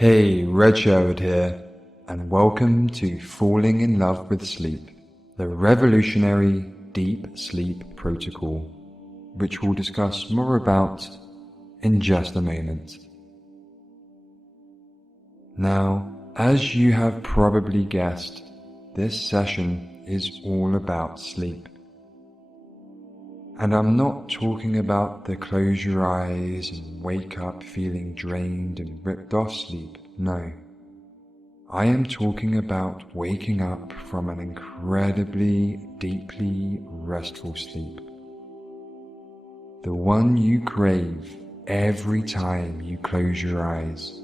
Hey, Red Sherwood here, and welcome to Falling in Love with Sleep, the revolutionary deep sleep protocol, which we'll discuss more about in just a moment. Now, as you have probably guessed, this session is all about sleep. And I'm not talking about the close your eyes and wake up feeling drained and ripped off sleep, no. I am talking about waking up from an incredibly, deeply restful sleep. The one you crave every time you close your eyes.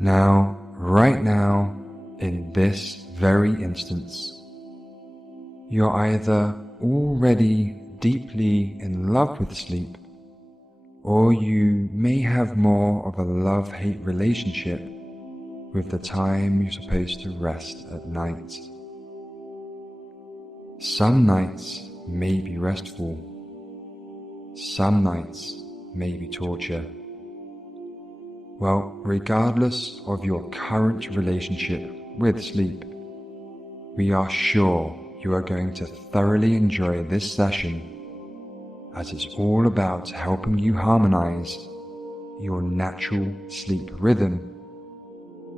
Now, right now, in this very instance, you're either already deeply in love with sleep, or you may have more of a love-hate relationship with the time you're supposed to rest at night. Some nights may be restful, some nights may be torture. Well, regardless of your current relationship with sleep, we are sure you are going to thoroughly enjoy this session, as it's all about helping you harmonize your natural sleep rhythm,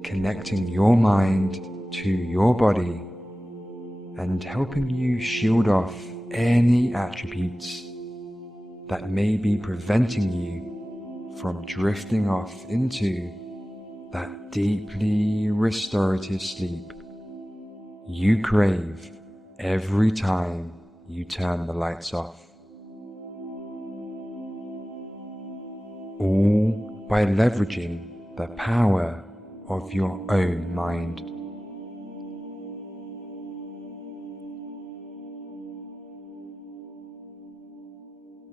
connecting your mind to your body, and helping you shield off any attributes that may be preventing you from drifting off into that deeply restorative sleep you crave every time you turn the lights off. All by leveraging the power of your own mind.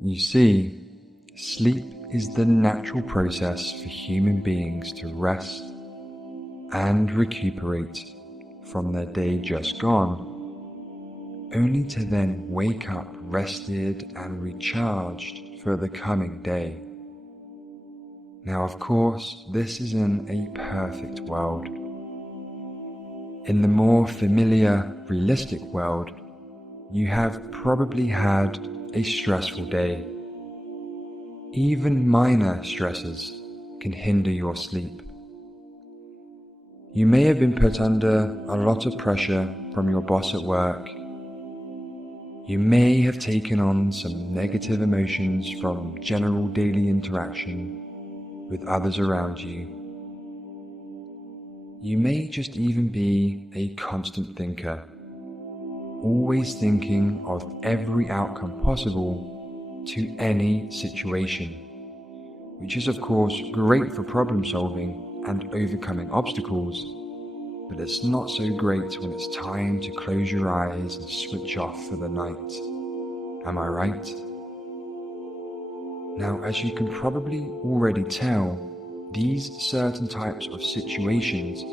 You see, sleep is the natural process for human beings to rest and recuperate from their day just gone, only to then wake up rested and recharged for the coming day. Now, of course, this is in a perfect world. In the more familiar, realistic world, you have probably had a stressful day. Even minor stresses can hinder your sleep. You may have been put under a lot of pressure from your boss at work. You may have taken on some negative emotions from general daily interaction with others around you. You may just even be a constant thinker, always thinking of every outcome possible to any situation, which is of course great for problem solving and overcoming obstacles, but it's not so great when it's time to close your eyes and switch off for the night. Am I right? Now, as you can probably already tell, these certain types of situations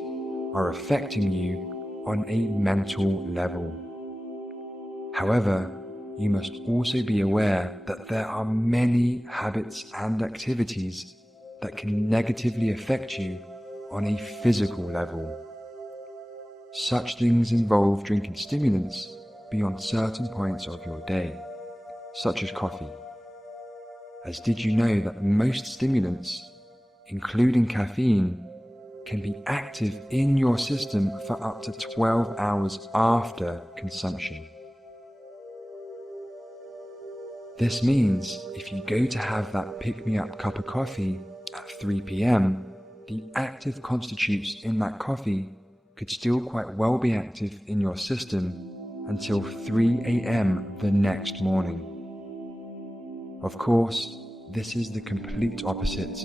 are affecting you on a mental level. However, you must also be aware that there are many habits and activities that can negatively affect you on a physical level. Such things involve drinking stimulants beyond certain points of your day, such as coffee. As did you know that most stimulants, including caffeine, can be active in your system for up to 12 hours after consumption? This means if you go to have that pick-me-up cup of coffee at 3 p.m, the active constitutes in that coffee could still quite well be active in your system until 3 a.m. the next morning. Of course, this is the complete opposite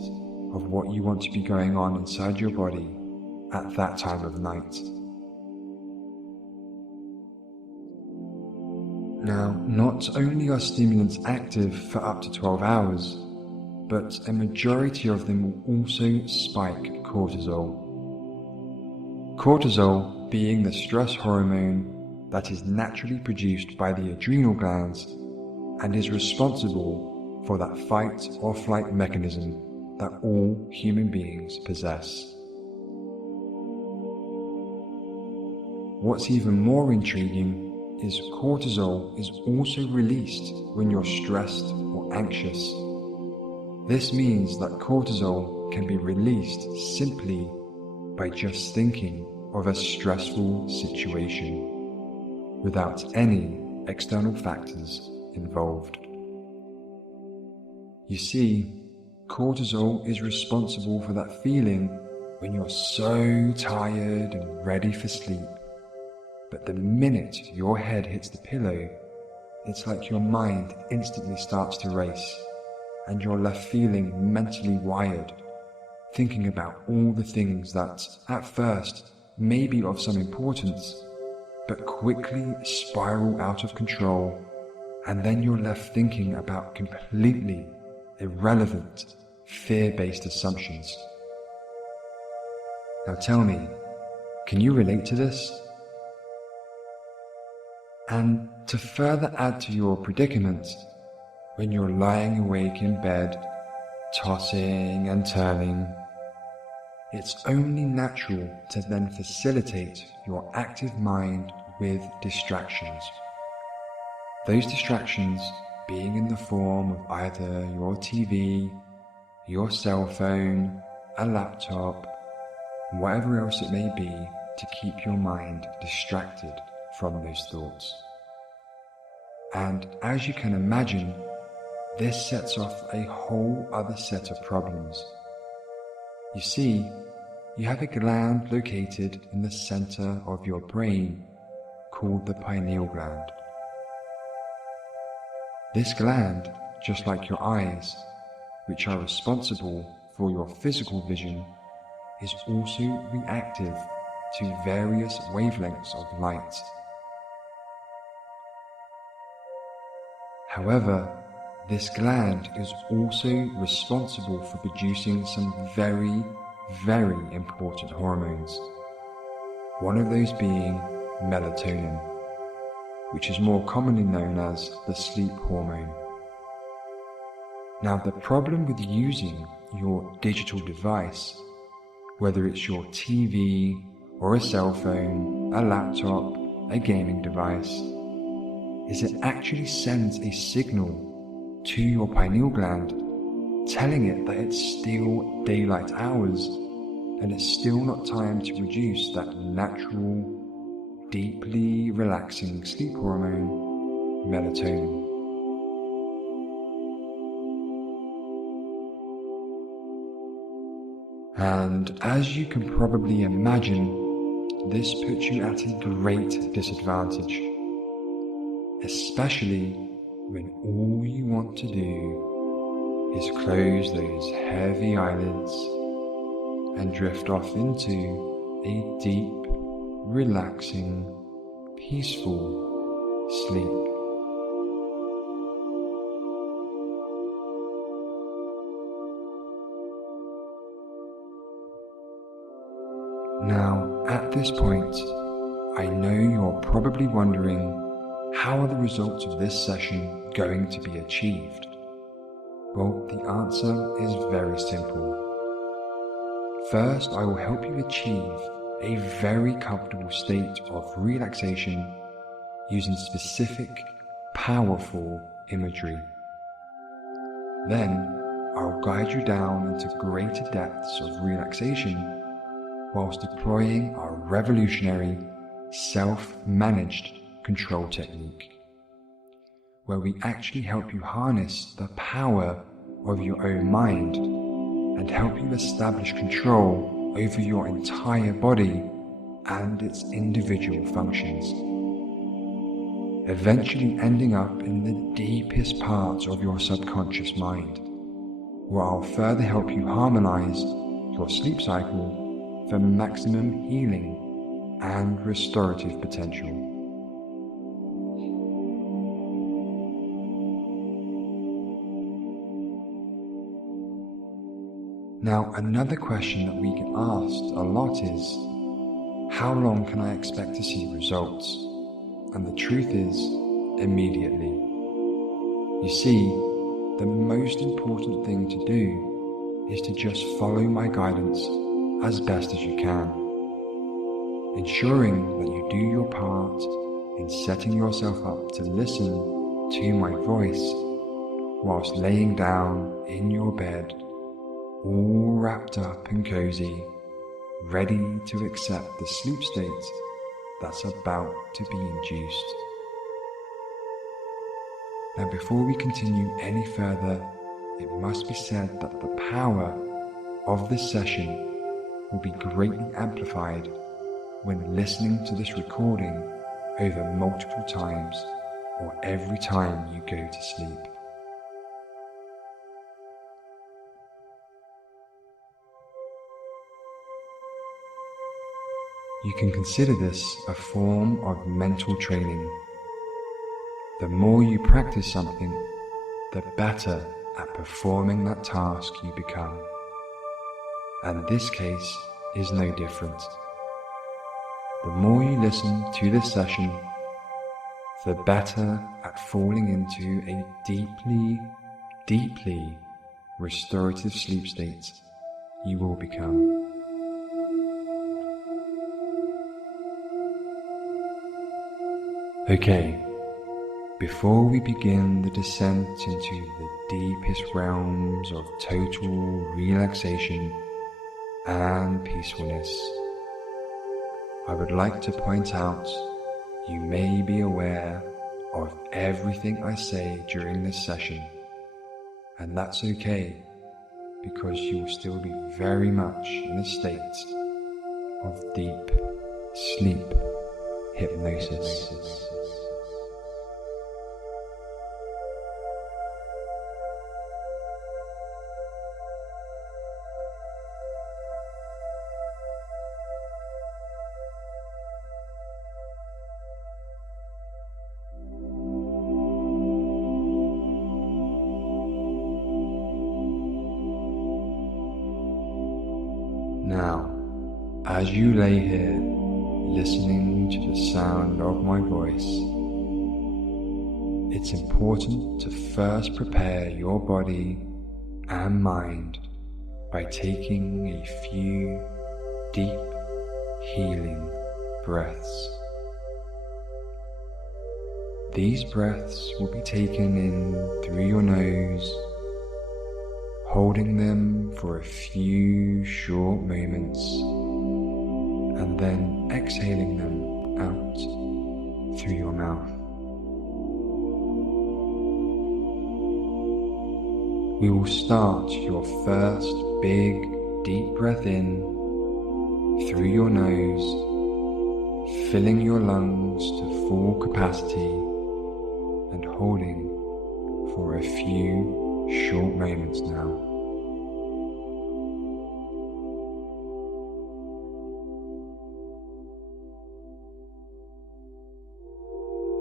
of what you want to be going on inside your body at that time of night. Now, not only are stimulants active for up to 12 hours, but a majority of them will also spike cortisol. Cortisol being the stress hormone that is naturally produced by the adrenal glands and is responsible for that fight or flight mechanism that all human beings possess. What's even more intriguing is cortisol is also released when you're stressed or anxious. This means that cortisol can be released simply by just thinking of a stressful situation, without any external factors involved. You see, cortisol is responsible for that feeling when you're so tired and ready for sleep. But the minute your head hits the pillow, it's like your mind instantly starts to race, and you're left feeling mentally wired, thinking about all the things that, at first, may be of some importance, but quickly spiral out of control, and then you're left thinking about completely irrelevant, fear-based assumptions. Now tell me, can you relate to this? And to further add to your predicament, when you're lying awake in bed, tossing and turning, it's only natural to then facilitate your active mind with distractions. Those distractions being in the form of either your TV, your cell phone, a laptop, whatever else it may be to keep your mind distracted from those thoughts. And as you can imagine, this sets off a whole other set of problems. You see, you have a gland located in the center of your brain called the pineal gland. This gland, just like your eyes, which are responsible for your physical vision, is also reactive to various wavelengths of light. However, this gland is also responsible for producing some very, very important hormones. One of those being melatonin, which is more commonly known as the sleep hormone. Now, the problem with using your digital device, whether it's your TV or a cell phone, a laptop, a gaming device, is it actually sends a signal to your pineal gland telling it that it's still daylight hours and it's still not time to produce that natural, deeply relaxing sleep hormone, melatonin. And as you can probably imagine, this puts you at a great disadvantage, especially when all you want to do is close those heavy eyelids and drift off into a deep, relaxing, peaceful sleep. Now, at this point, I know you're probably wondering, how are the results of this session going to be achieved? Well, the answer is very simple. First, I will help you achieve a very comfortable state of relaxation using specific, powerful imagery. Then, I'll guide you down into greater depths of relaxation whilst deploying our revolutionary, self-managed control technique, where we actually help you harness the power of your own mind and help you establish control over your entire body and its individual functions, eventually ending up in the deepest parts of your subconscious mind, where I'll further help you harmonize your sleep cycle for maximum healing and restorative potential. Now, another question that we get asked a lot is, how long can I expect to see results? And the truth is, immediately. You see, the most important thing to do is to just follow my guidance as best as you can, ensuring that you do your part in setting yourself up to listen to my voice whilst laying down in your bed, all wrapped up and cozy, ready to accept the sleep state that's about to be induced. Now, before we continue any further, it must be said that the power of this session will be greatly amplified when listening to this recording over multiple times or every time you go to sleep. You can consider this a form of mental training. The more you practice something, the better at performing that task you become. And this case is no different. The more you listen to this session, the better at falling into a deeply restorative sleep state you will become. Okay, before we begin the descent into the deepest realms of total relaxation and peacefulness, I would like to point out you may be aware of everything I say during this session, and that's okay because you will still be very much in a state of deep sleep hypnosis. Now, as you lay here listening to the sound of my voice, it's important to first prepare your body and mind by taking a few deep, healing breaths. These breaths will be taken in through your nose, holding them for a few short moments, and then exhaling them out through your mouth. We will start your first big deep breath in through your nose, filling your lungs to full capacity and holding for a few short moments now.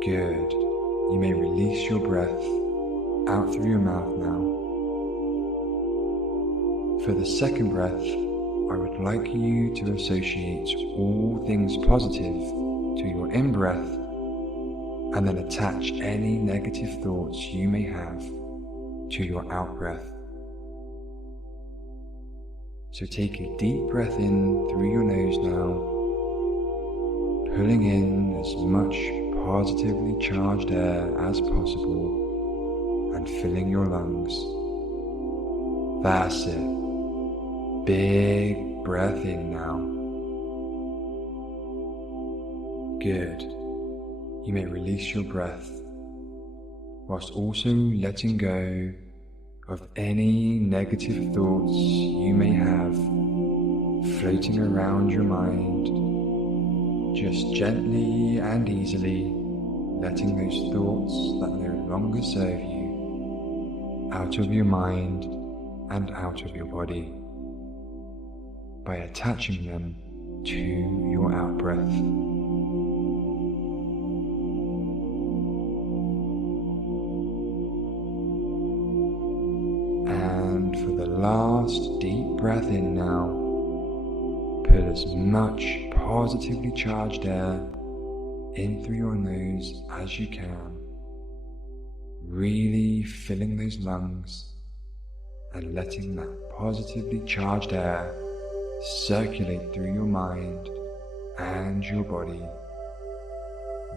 Good. You may release your breath out through your mouth now. For the second breath, I would like you to associate all things positive to your in-breath and then attach any negative thoughts you may have to your out-breath. So take a deep breath in through your nose now, pulling in as much positively charged air as possible and filling your lungs. That's it. Big breath in now. Good. You may release your breath whilst also letting go of any negative thoughts you may have floating around your mind. Just gently and easily letting those thoughts that no longer serve you out of your mind and out of your body by attaching them to your out-breath. And for the last deep breath in now, pull as much positively charged air in through your nose as you can, really filling those lungs and letting that positively charged air circulate through your mind and your body,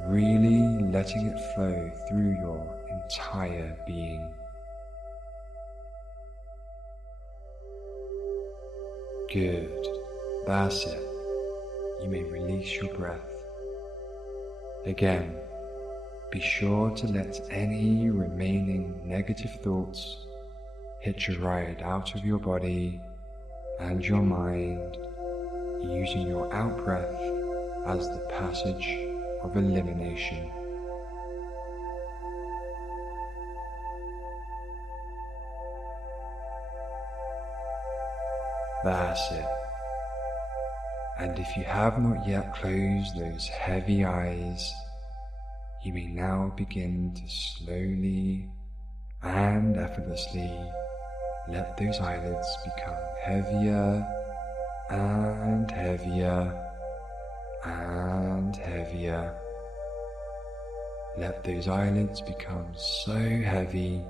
really letting it flow through your entire being. Good, that's it. You may release your breath. Again, be sure to let any remaining negative thoughts hitch a ride out of your body and your mind, using your out-breath as the passage of elimination. That's it. And if you have not yet closed those heavy eyes, you may now begin to slowly and effortlessly let those eyelids become heavier and heavier and heavier. Let those eyelids become so heavy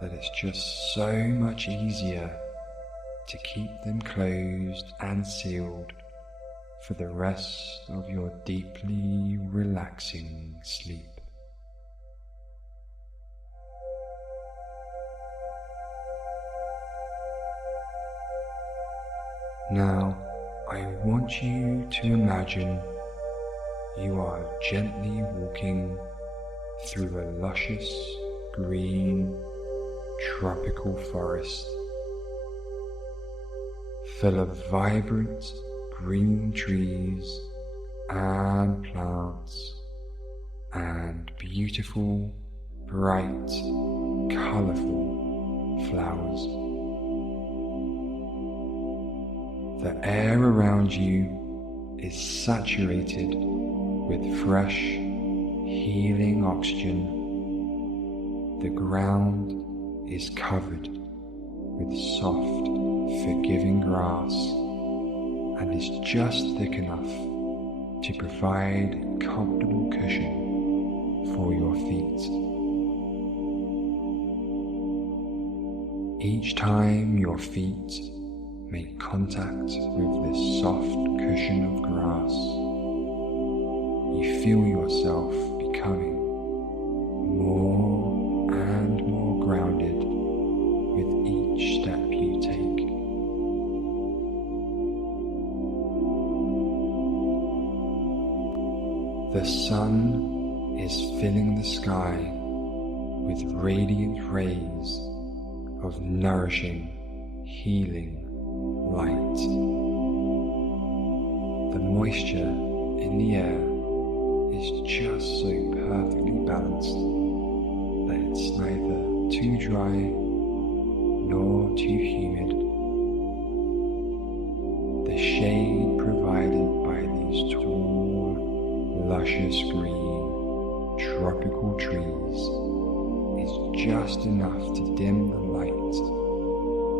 that it's just so much easier to keep them closed and sealed for the rest of your deeply relaxing sleep. Now, I want you to imagine you are gently walking through a luscious, green, tropical forest full of vibrant green trees and plants and beautiful, bright, colorful flowers. The air around you is saturated with fresh, healing oxygen. The ground is covered with soft, forgiving grass and is just thick enough to provide a comfortable cushion for your feet. Each time your feet make contact with this soft cushion of grass, you feel yourself becoming more and more grounded with each step you take. The sun is filling the sky with radiant rays of nourishing, healing light. The moisture in the air is just so perfectly balanced that it's neither too dry nor too humid. The shade provided by these tall, luscious green, tropical trees is just enough to dim the light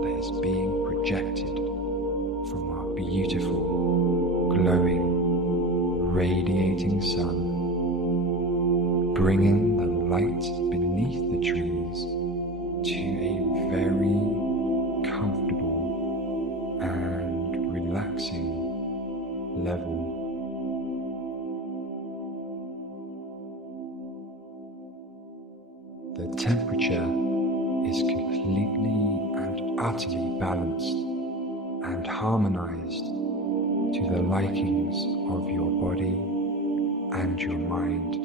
that is being projected from our beautiful, glowing, radiating sun, bringing the light beneath the trees to a very comfortable and relaxing level. The temperature is completely and utterly balanced and harmonized to the likings of your body and your mind.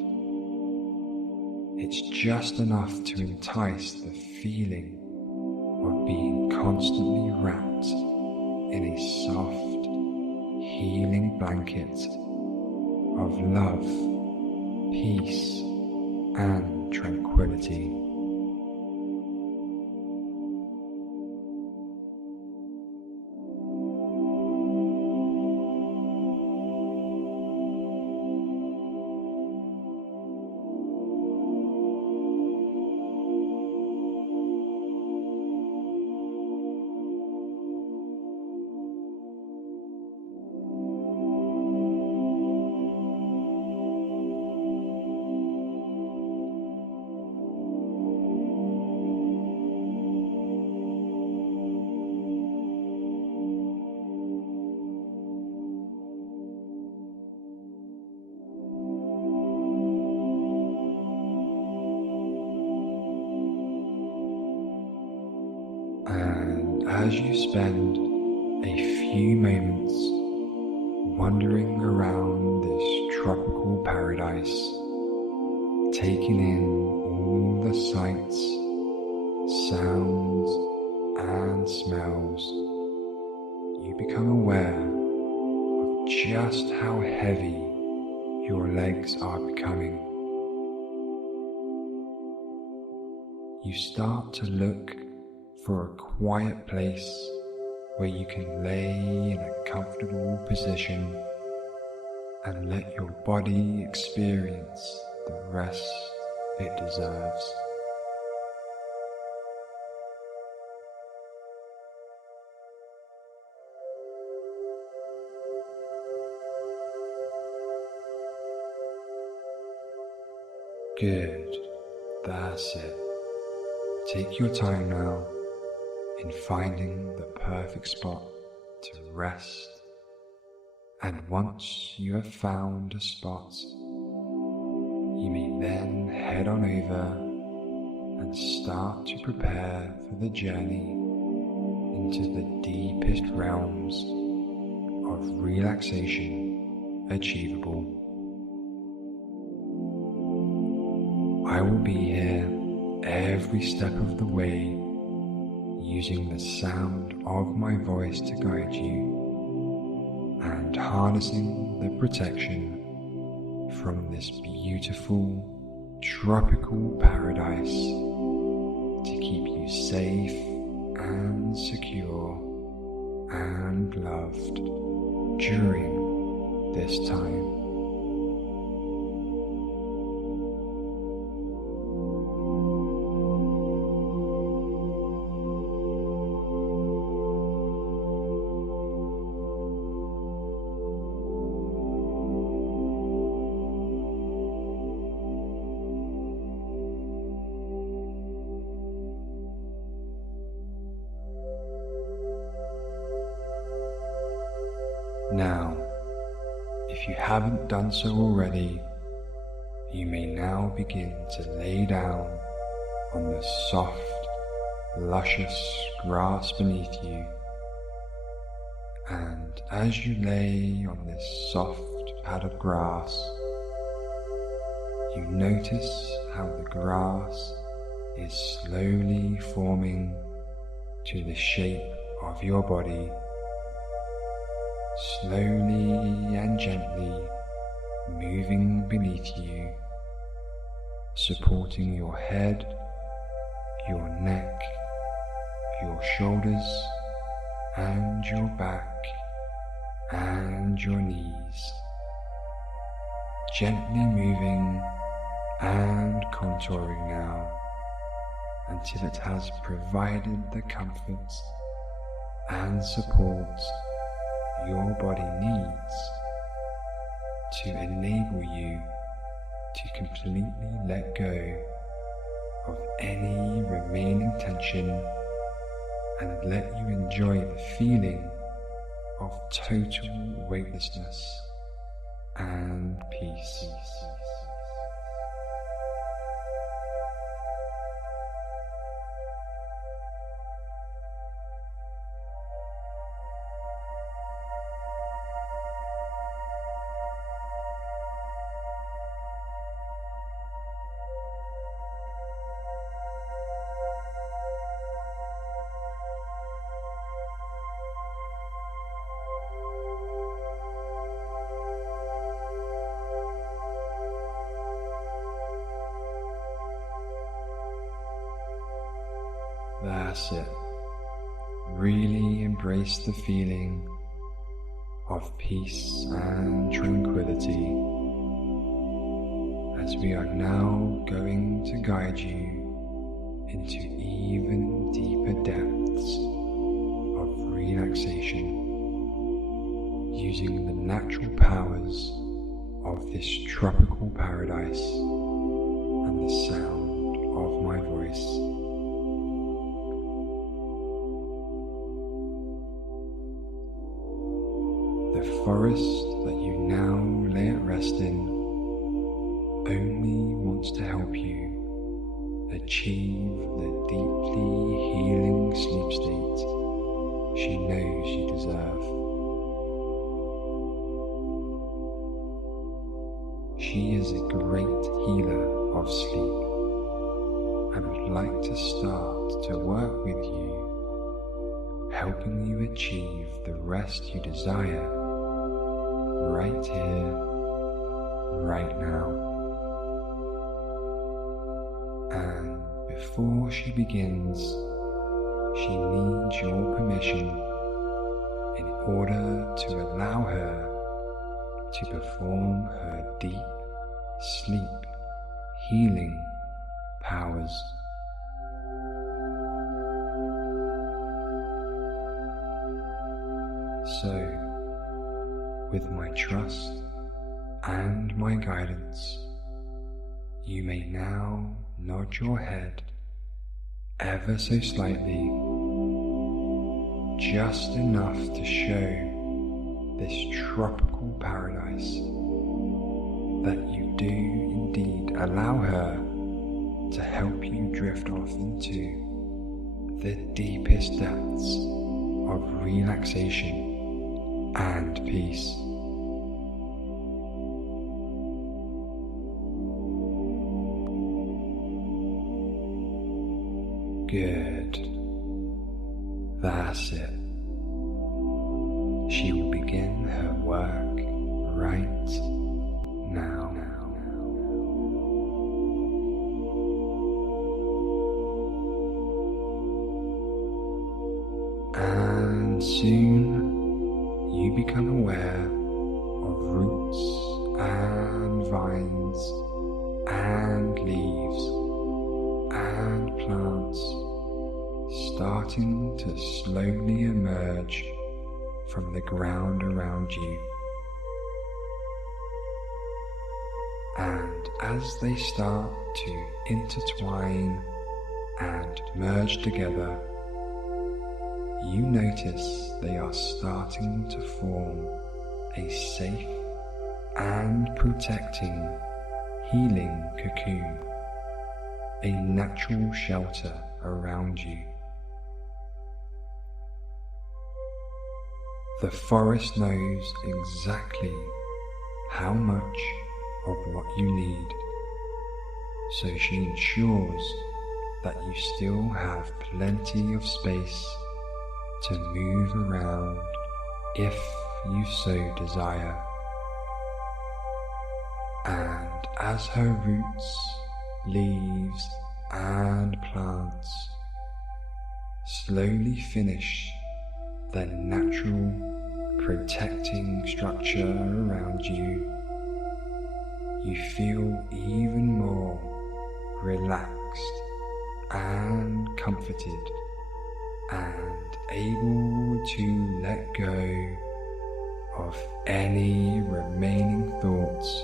It's just enough to entice the feeling of being constantly wrapped in a soft, healing blanket of love, peace, and tranquility. as you spend a few moments wandering around this tropical paradise, taking in all the sights, sounds, and smells, you become aware of just how heavy your legs are becoming. You start to look for a quiet place where you can lay in a comfortable position and let your body experience the rest it deserves. Good, that's it. Take your time now in finding the perfect spot to rest, and once you have found a spot, you may then head on over and start to prepare for the journey into the deepest realms of relaxation achievable. I will be here every step of the way, using the sound of my voice to guide you and harnessing the protection from this beautiful tropical paradise to keep you safe and secure and loved during this time. Now, if you haven't done so already, you may now begin to lay down on the soft, luscious grass beneath you. And as you lay on this soft pad of grass, you notice how the grass is slowly forming to the shape of your body, slowly and gently moving beneath you, supporting your head, your neck, your shoulders, and your back, and your knees, gently moving and contouring now until it has provided the comfort and support your body needs to enable you to completely let go of any remaining tension and let you enjoy the feeling of total weightlessness and peace. That's it. Really embrace the feeling of peace and tranquility as we are now going to guide you into even deeper depths of relaxation using the natural powers of this tropical paradise and the sound of my voice. The forest that you now lay at rest in only wants to help you achieve the deeply healing sleep state she knows you deserve. She is a great healer of sleep and would like to start to work with you, helping you achieve the rest you desire right here, right now. And before she begins, she needs your permission in order to allow her to perform her deep sleep healing powers. So, with my trust and my guidance, you may now nod your head ever so slightly, just enough to show this tropical paradise that you do indeed allow her to help you drift off into the deepest depths of relaxation and peace. Good. That's it. She will begin her work right now. And soon you become aware of roots and vines and leaves and plants starting to slowly emerge from the ground around you. And as they start to intertwine and merge together, you notice they are starting to form a safe and protecting healing cocoon, a natural shelter around you. The forest knows exactly how much of what you need, so she ensures that you still have plenty of space to move around if you so desire. And as her roots, leaves and plants slowly finish their natural protecting structure around you, you feel even more relaxed and comforted and able to let go of any remaining thoughts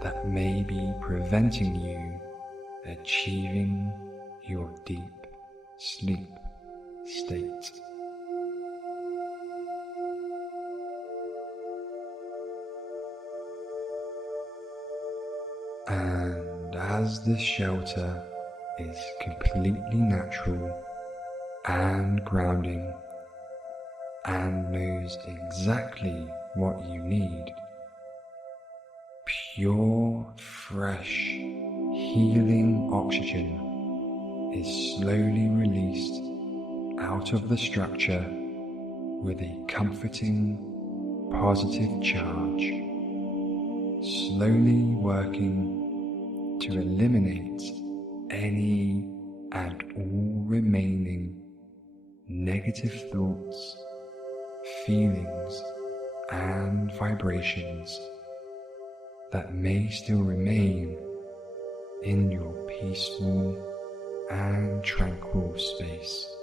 that may be preventing you achieving your deep sleep state. And as this shelter is completely natural and grounding and knows exactly what you need, pure, fresh, healing oxygen is slowly released out of the structure with a comforting, positive charge, slowly working to eliminate any and all remaining negative thoughts, feelings, and vibrations that may still remain in your peaceful and tranquil space.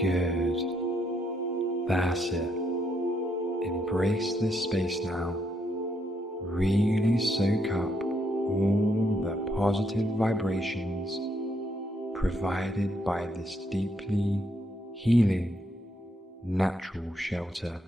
Good. That's it. Embrace this space now. Really soak up all the positive vibrations provided by this deeply healing natural shelter.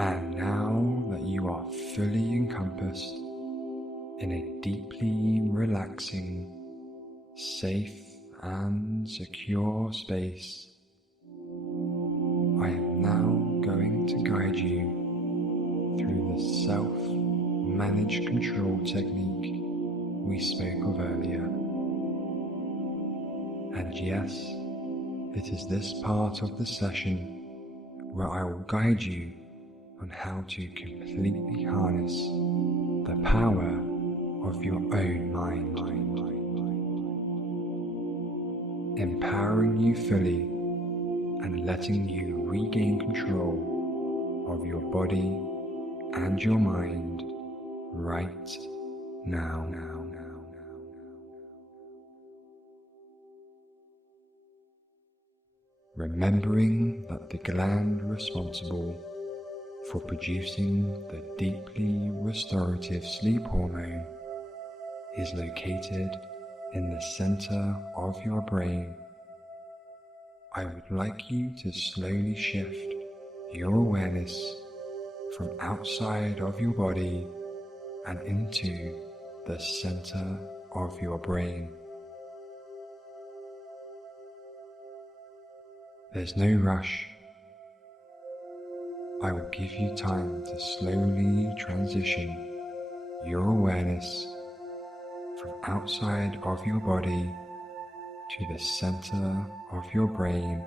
And now that you are fully encompassed in a deeply relaxing, safe and secure space, I am now going to guide you through the self-managed control technique we spoke of earlier. And yes, it is this part of the session where I will guide you on how to completely harness the power of your own mind, empowering you fully and letting you regain control of your body and your mind right now. Remembering that the gland responsible for producing the deeply restorative sleep hormone is located in the center of your brain, I would like you to slowly shift your awareness from outside of your body and into the center of your brain. There's no rush. I will give you time to slowly transition your awareness from outside of your body to the center of your brain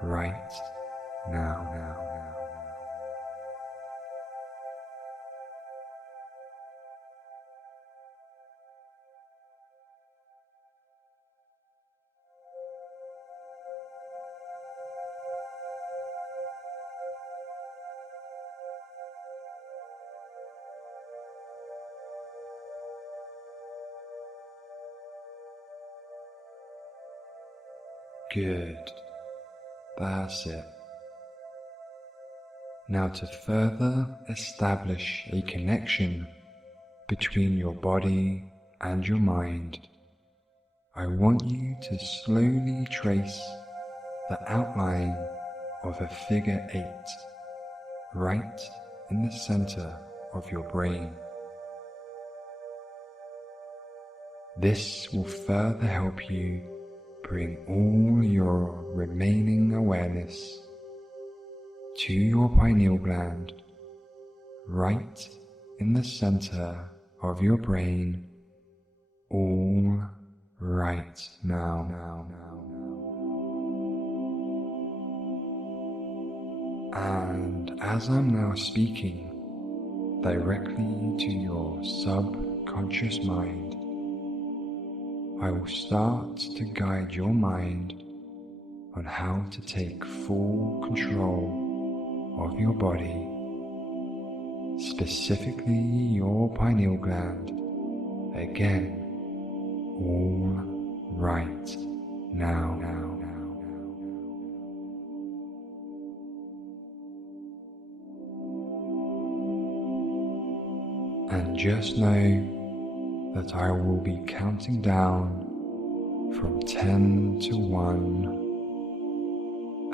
right now. Good. That's it. Now to further establish a connection between your body and your mind, I want you to slowly trace the outline of a figure 8 right in the center of your brain. This will further help you bring all your remaining awareness to your pineal gland right in the center of your brain, all right now. And as I'm now speaking directly to your subconscious mind, I will start to guide your mind on how to take full control of your body, specifically your pineal gland, again, all right now. And just know that I will be counting down from 10 to 1,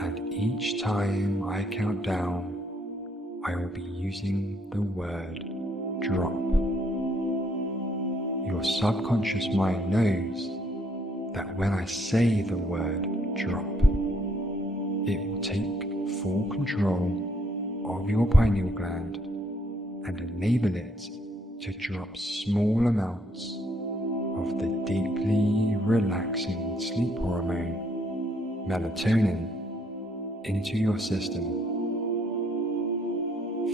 and each time I count down, I will be using the word drop. Your subconscious mind knows that when I say the word drop, it will take full control of your pineal gland and enable it to drop small amounts of the deeply relaxing sleep hormone, melatonin, into your system,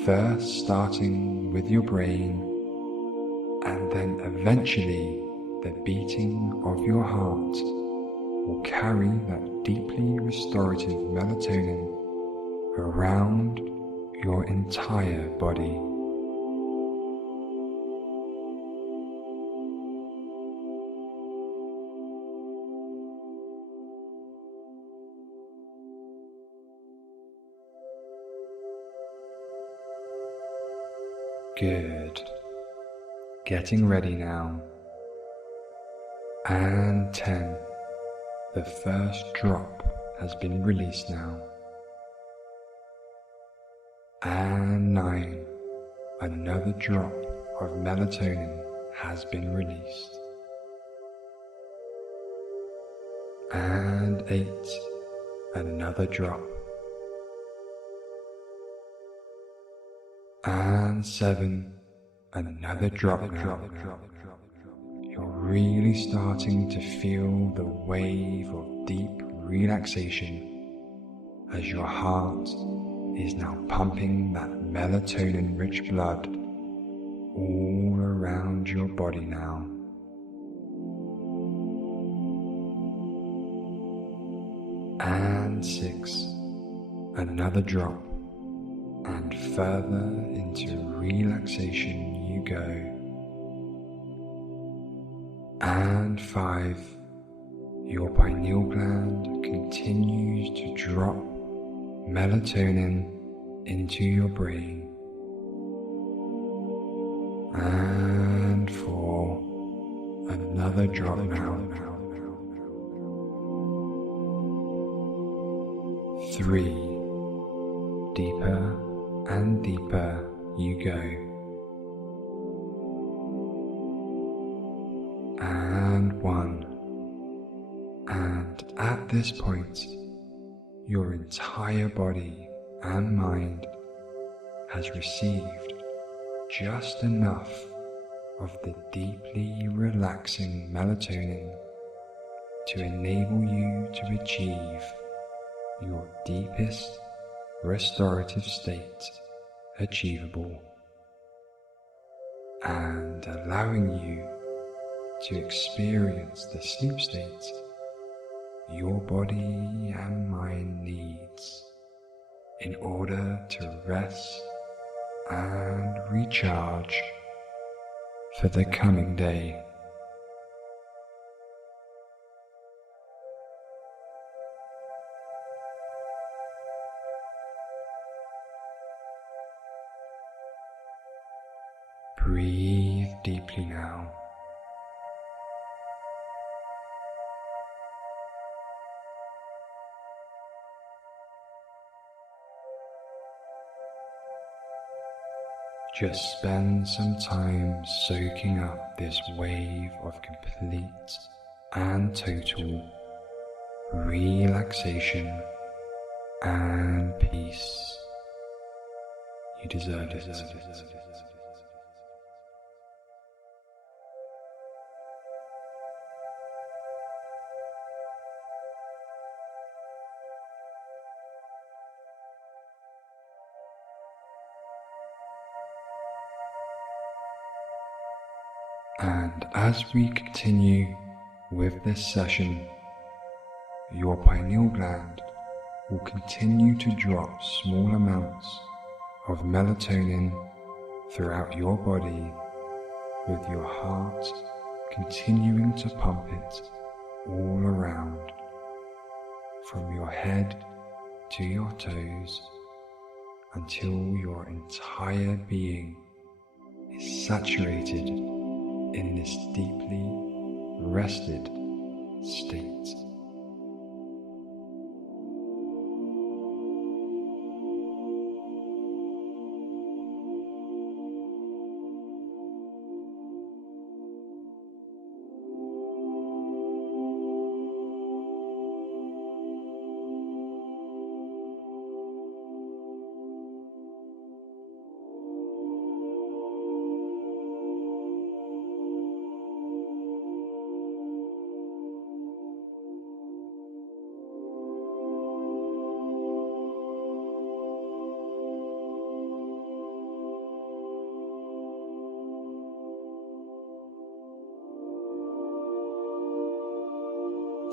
first starting with your brain and then eventually the beating of your heart will carry that deeply restorative melatonin around your entire body. Good. Getting ready now. And 10. The first drop has been released now. And 9. Another drop of melatonin has been released. And 8. Another drop. And 7. Another drop now. You're really starting to feel the wave of deep relaxation as your heart is now pumping that melatonin-rich blood all around your body now. And 6. Another drop, and further into relaxation you go. And 5. Your pineal gland continues to drop melatonin into your brain. And 4. Another drop now. 3. Deeper and deeper you go. And 1. And at this point, your entire body and mind has received just enough of the deeply relaxing melatonin to enable you to achieve your deepest restorative state achievable, and allowing you to experience the sleep state your body and mind needs in order to rest and recharge for the coming day. Breathe deeply now. Just spend some time soaking up this wave of complete and total relaxation and peace. You deserve it. And as we continue with this session, your pineal gland will continue to drop small amounts of melatonin throughout your body, with your heart continuing to pump it all around, from your head to your toes, until your entire being is saturated in this deeply rested state.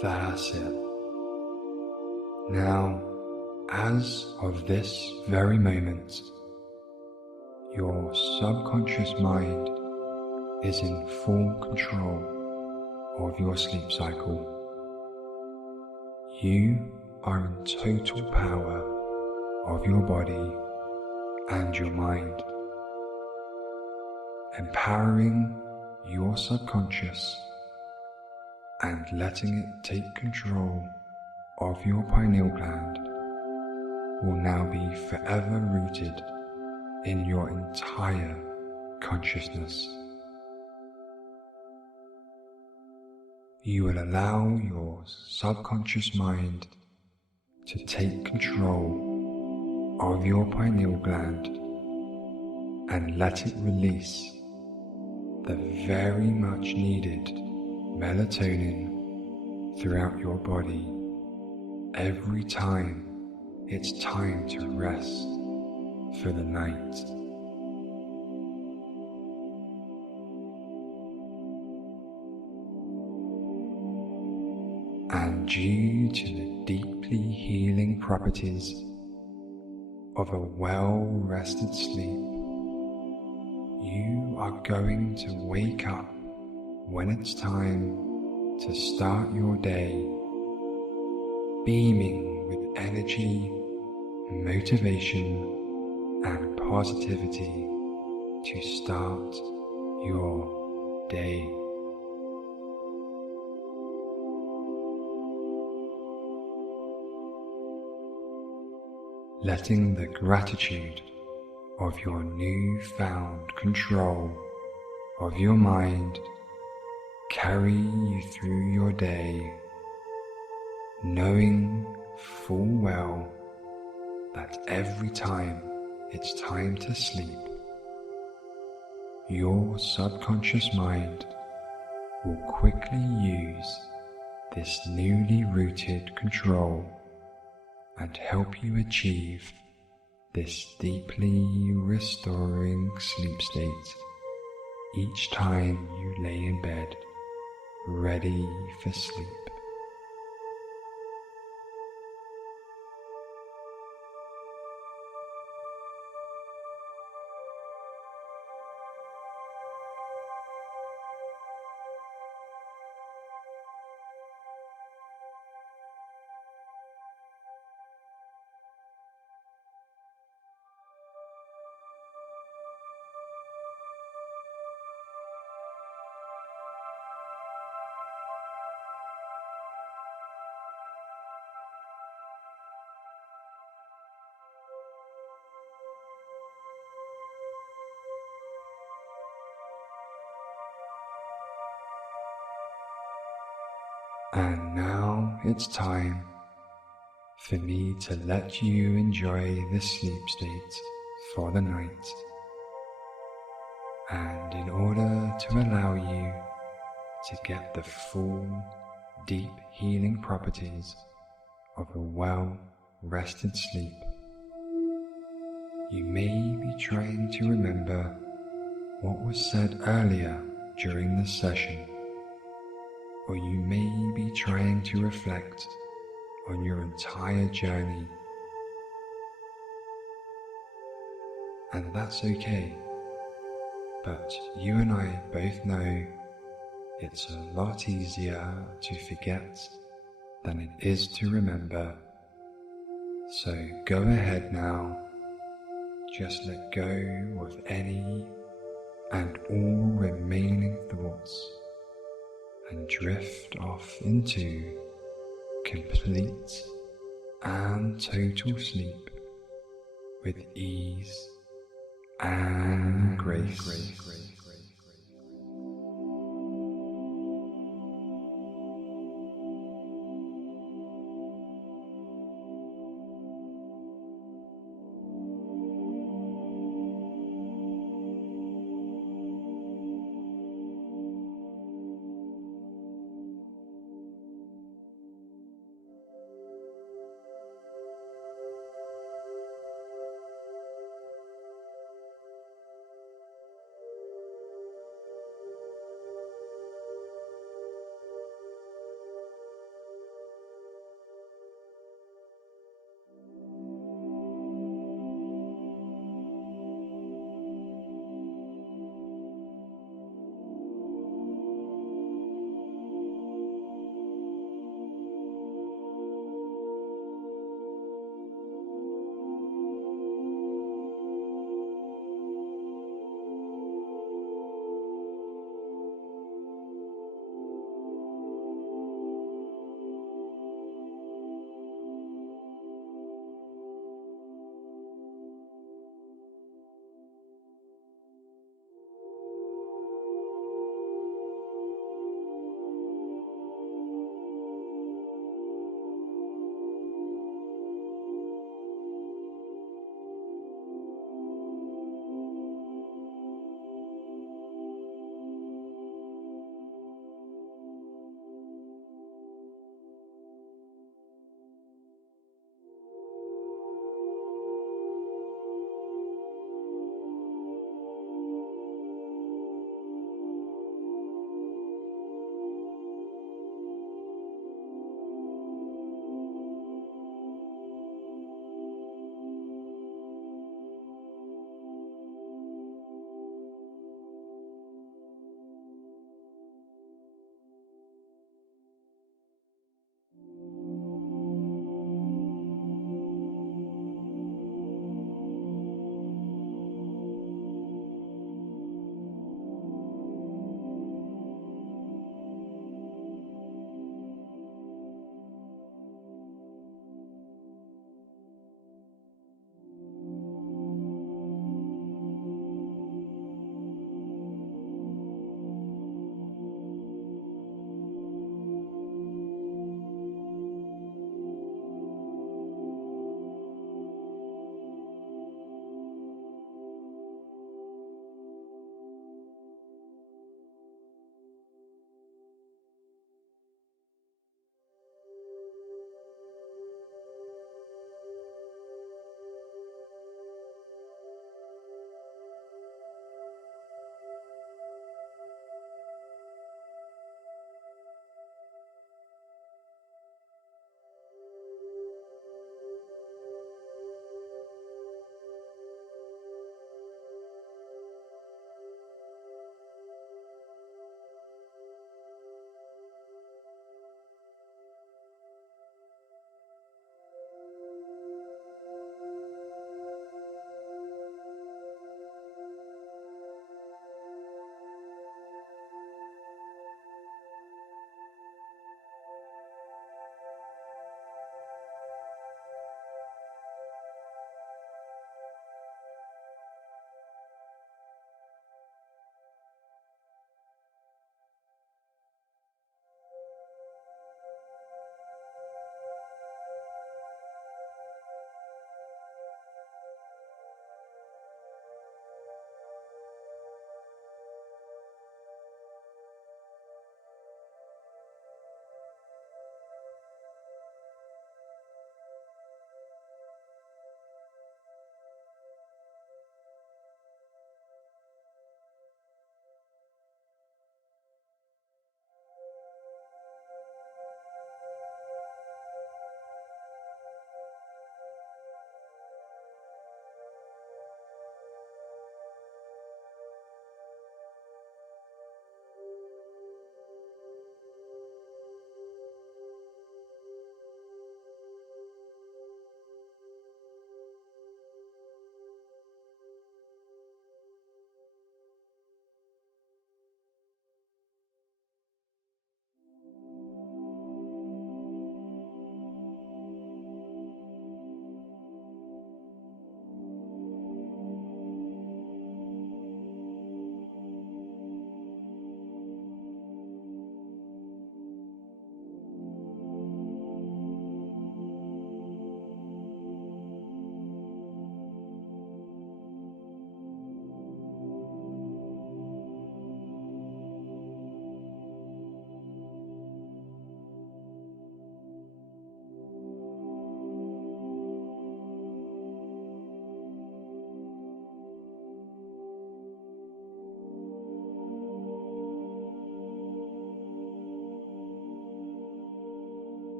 That's it. Now, as of this very moment, your subconscious mind is in full control of your sleep cycle. You are in total power of your body and your mind, empowering your subconscious and letting it take control of your pineal gland will now be forever rooted in your entire consciousness. You will allow your subconscious mind to take control of your pineal gland and let it release the very much needed melatonin throughout your body every time it's time to rest for the night. And due to the deeply healing properties of a well-rested sleep, you are going to wake up when it's time to start your day, beaming with energy, motivation, and positivity to start your day. Letting the gratitude of your newfound control of your mind carry you through your day, knowing full well that every time it's time to sleep, your subconscious mind will quickly use this newly rooted control and help you achieve this deeply restoring sleep state each time you lay in bed, ready for sleep. And now it's time for me to let you enjoy this sleep state for the night. And in order to allow you to get the full, deep healing properties of a well-rested sleep, you may be trying to remember what was said earlier during this session, or you may be trying to reflect on your entire journey. And that's okay, but you and I both know it's a lot easier to forget than it is to remember. So go ahead now, just let go of any and all remaining thoughts and drift off into complete and total sleep with ease and grace.